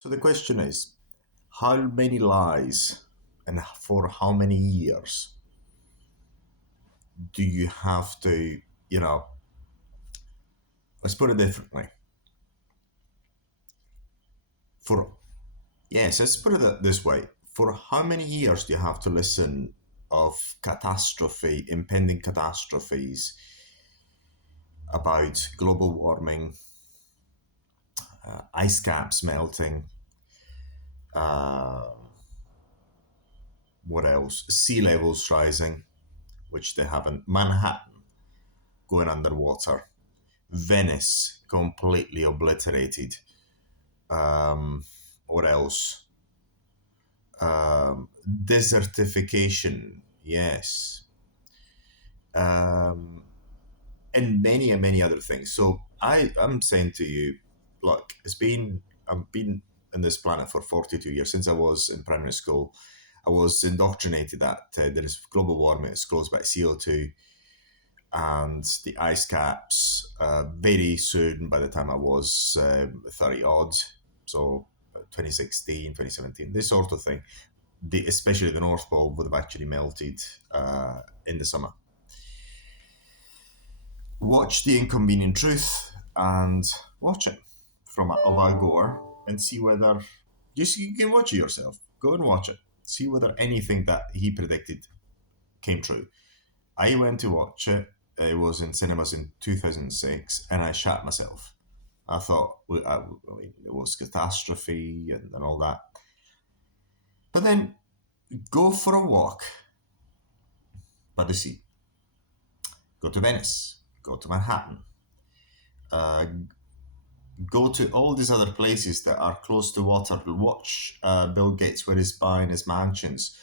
So the question is, how many lies and for how many years do you have to, you know, let's put it differently. For yes, let's put it this way. For how many years do you have to listen of impending catastrophes about global warming, ice caps melting, uh, what else? Sea levels rising, which they haven't. Manhattan going underwater. Venice completely obliterated. What else? Desertification, yes, and many other things. So I'm saying to you, look, I've been in this planet for 42 years since I was in primary school. I was indoctrinated that there is global warming. It's caused by CO2 and the ice caps. Very soon, by the time I was 30 odd, so 2016, 2017, this sort of thing. Especially the North Pole would have actually melted in the summer. Watch The Inconvenient Truth and watch it from of Al Gore and see whether you can watch it yourself. Go and watch it. See whether anything that he predicted came true. I went to watch it. It was in cinemas in 2006, and I shat myself. I thought it was catastrophe and all that. But then go for a walk by the sea. Go to Venice. Go to Manhattan. Uh, go to all these other places that are close to water. Watch Bill Gates where he's buying his mansions.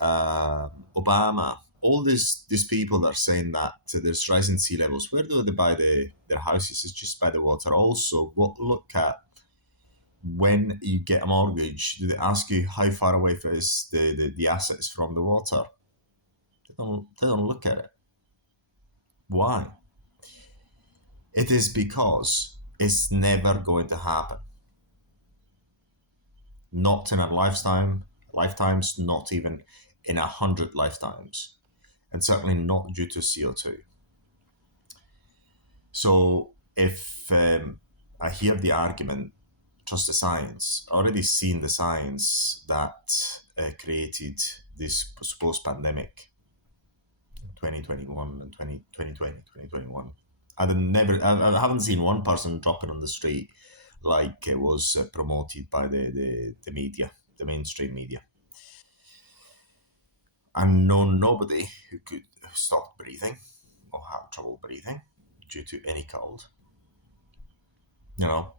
Obama, all these people that are saying that there's rising sea levels. Where do they buy their houses? It's just by the water. Also, look at when you get a mortgage. Do they ask you how far away is the assets from the water? They don't look at it. Why? It is because it's never going to happen. Not in our lifetimes, not even in 100 lifetimes, and certainly not due to CO2. So if I hear the argument, trust the science, I already seen the science that created this supposed pandemic, 2021 and 2021. I haven't seen one person drop it on the street like it was promoted by the media, the mainstream media. I know nobody who could stop breathing or have trouble breathing due to any cold. You know,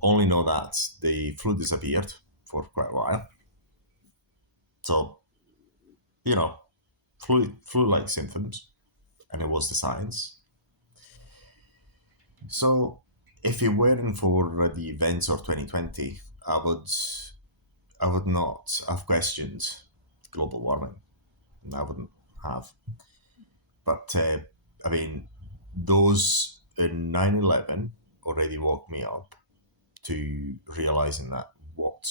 only know that the flu disappeared for quite a while. So, you know, flu like symptoms, and it was the science. So, if it weren't for the events of 2020, I would not have questioned global warming. I wouldn't have. But I mean, those in 9/11 already woke me up to realizing that what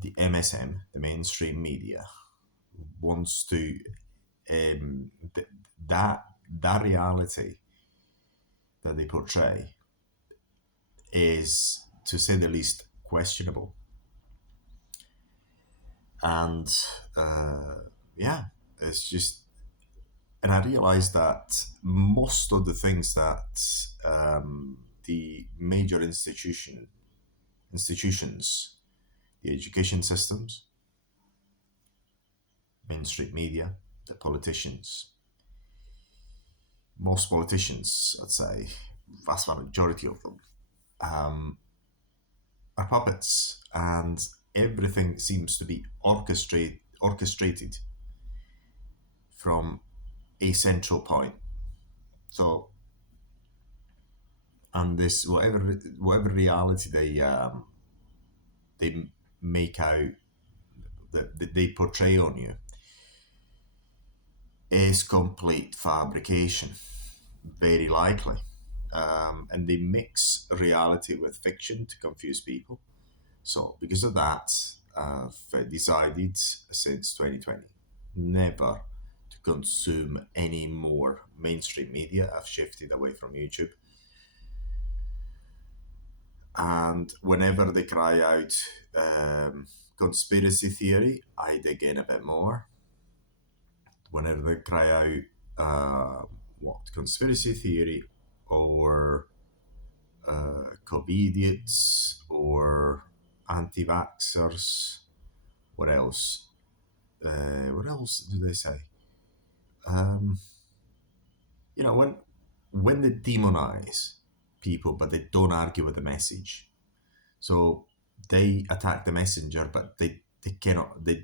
the MSM, the mainstream media, wants to that that reality that they portray is, to say the least, questionable. And yeah, it's just, and I realized that most of the things that the major institutions, the education systems, mainstream media, the politicians, most politicians, I'd say, vast majority of them, are puppets, and everything seems to be orchestrated from a central point. So, and this whatever reality they make out that they portray on you is complete fabrication, very likely. and they mix reality with fiction to confuse people. So because of that, I've decided since 2020 never to consume any more mainstream media. I've shifted away from YouTube. And whenever they cry out conspiracy theory, I dig in a bit more. Whenever they cry out conspiracy theory or COVIDiots or anti-vaxxers, what else? What else do they say? Um, when they demonize people, but they don't argue with the message. So they attack the messenger, but they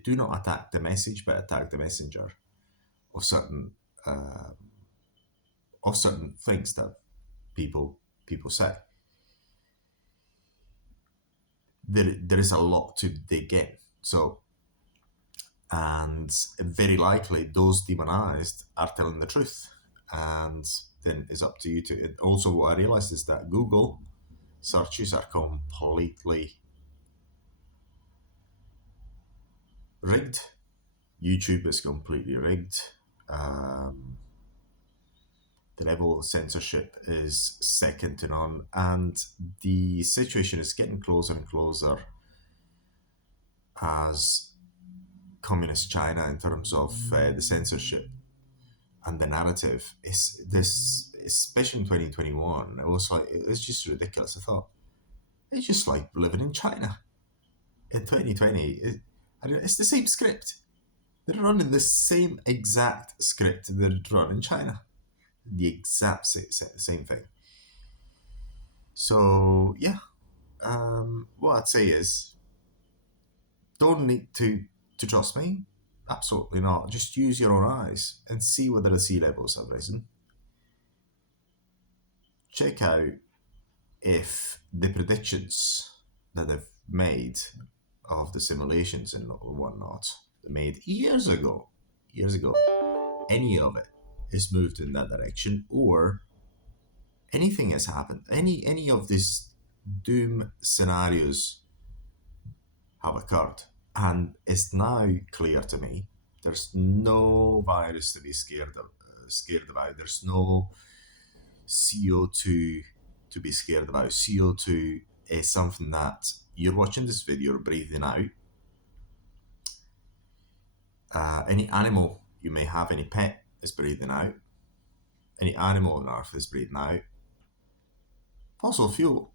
do not attack the message, but attack the messenger of certain uh, things that people say. There is a lot to dig in. So, and very likely those demonized are telling the truth, and then it's up to you to. Also, what I realized is that Google searches are completely rigged. YouTube is completely rigged. The level of censorship is second to none, and the situation is getting closer and closer as communist China in terms of the censorship and the narrative. Is this, especially in 2021, it was like, it's just ridiculous. I thought it's just like living in China in 2020. It's the same script. They're running the same exact script they're running in China. The exact same thing. So yeah, what I'd say is, don't need to trust me. Absolutely not. Just use your own eyes and see whether the sea levels have risen. Check out if the predictions that they've made of the simulations and whatnot, they made years ago, any of it is moved in that direction, or anything has happened. Any of these doom scenarios have occurred, and it's now clear to me there's no virus to be scared about. There's no CO2 to be scared about. CO2 is something that you're watching this video, you're breathing out. Any animal you may have, any pet is breathing out. Any animal on Earth is breathing out. Fossil fuel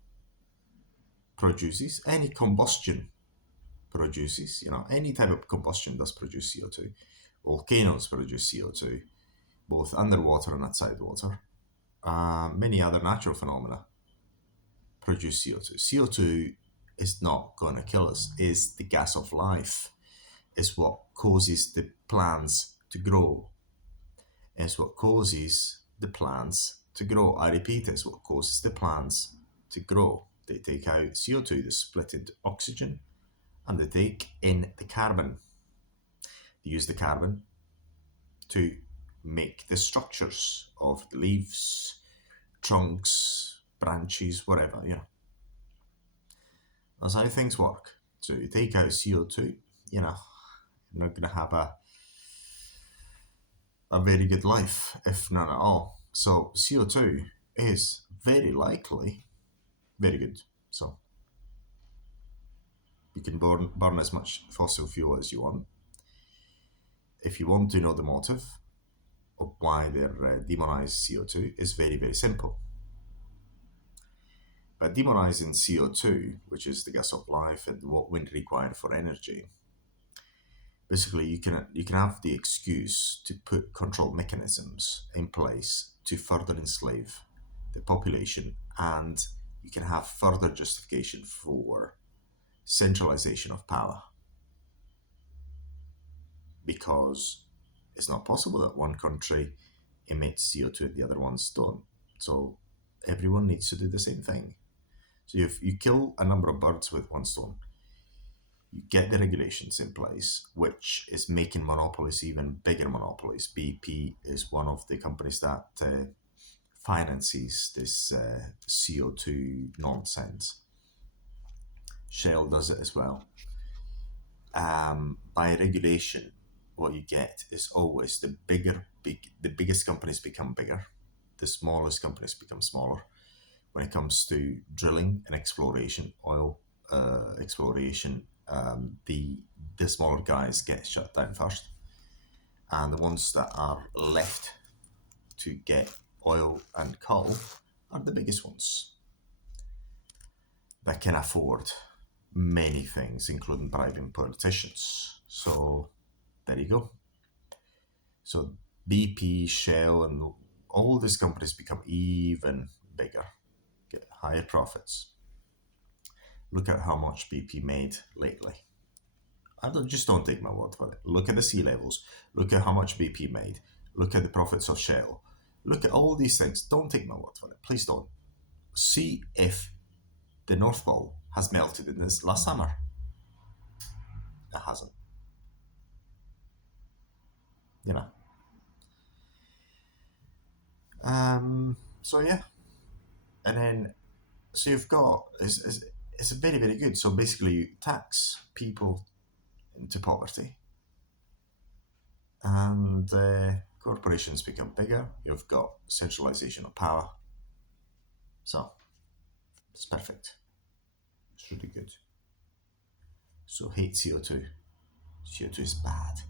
produces, any combustion produces, any type of combustion does produce CO2. Volcanoes produce CO2, both underwater and outside water. Many other natural phenomena produce CO2. CO2 is not going to kill us. It's the gas of life. It's what causes the plants to grow. It's what causes the plants to grow. I repeat, it's what causes the plants to grow. They take out CO2, they split into oxygen, and they take in the carbon. They use the carbon to make the structures of the leaves, trunks, branches, whatever, That's how things work. So you take out CO2, you're not going to have a very good life, if not at all. So CO2 is very likely very good. So you can burn as much fossil fuel as you want. If you want to know the motive of why they're demonized CO2, is very, very simple. By demonizing CO2, which is the gas of life and what we require for energy, basically you can have the excuse to put control mechanisms in place to further enslave the population, and you can have further justification for centralization of power, because it's not possible that one country emits CO2 and the other ones don't. So everyone needs to do the same thing. So if you kill a number of birds with one stone, you get the regulations in place, which is making monopolies even bigger monopolies. BP is one of the companies that finances this CO2 nonsense. Shell does it as well. By regulation, what you get is always the biggest companies become bigger, the smallest companies become smaller. When it comes to drilling and exploration, oil exploration, the smaller guys get shut down first, and the ones that are left to get oil and coal are the biggest ones that can afford many things, including bribing politicians. So there you go. So BP, Shell, and all these companies become even bigger, get higher profits. Look at how much BP made lately. Just don't take my word for it. Look at the sea levels. Look at how much BP made. Look at the profits of Shell. Look at all these things. Don't take my word for it. Please don't. See if the North Pole has melted in this last summer. It hasn't. You know. So yeah. And then, so you've got, it's very, very good. So basically you tax people into poverty, and corporations become bigger. You've got centralization of power. So it's perfect. It's really good. So hate CO2. CO2 is bad.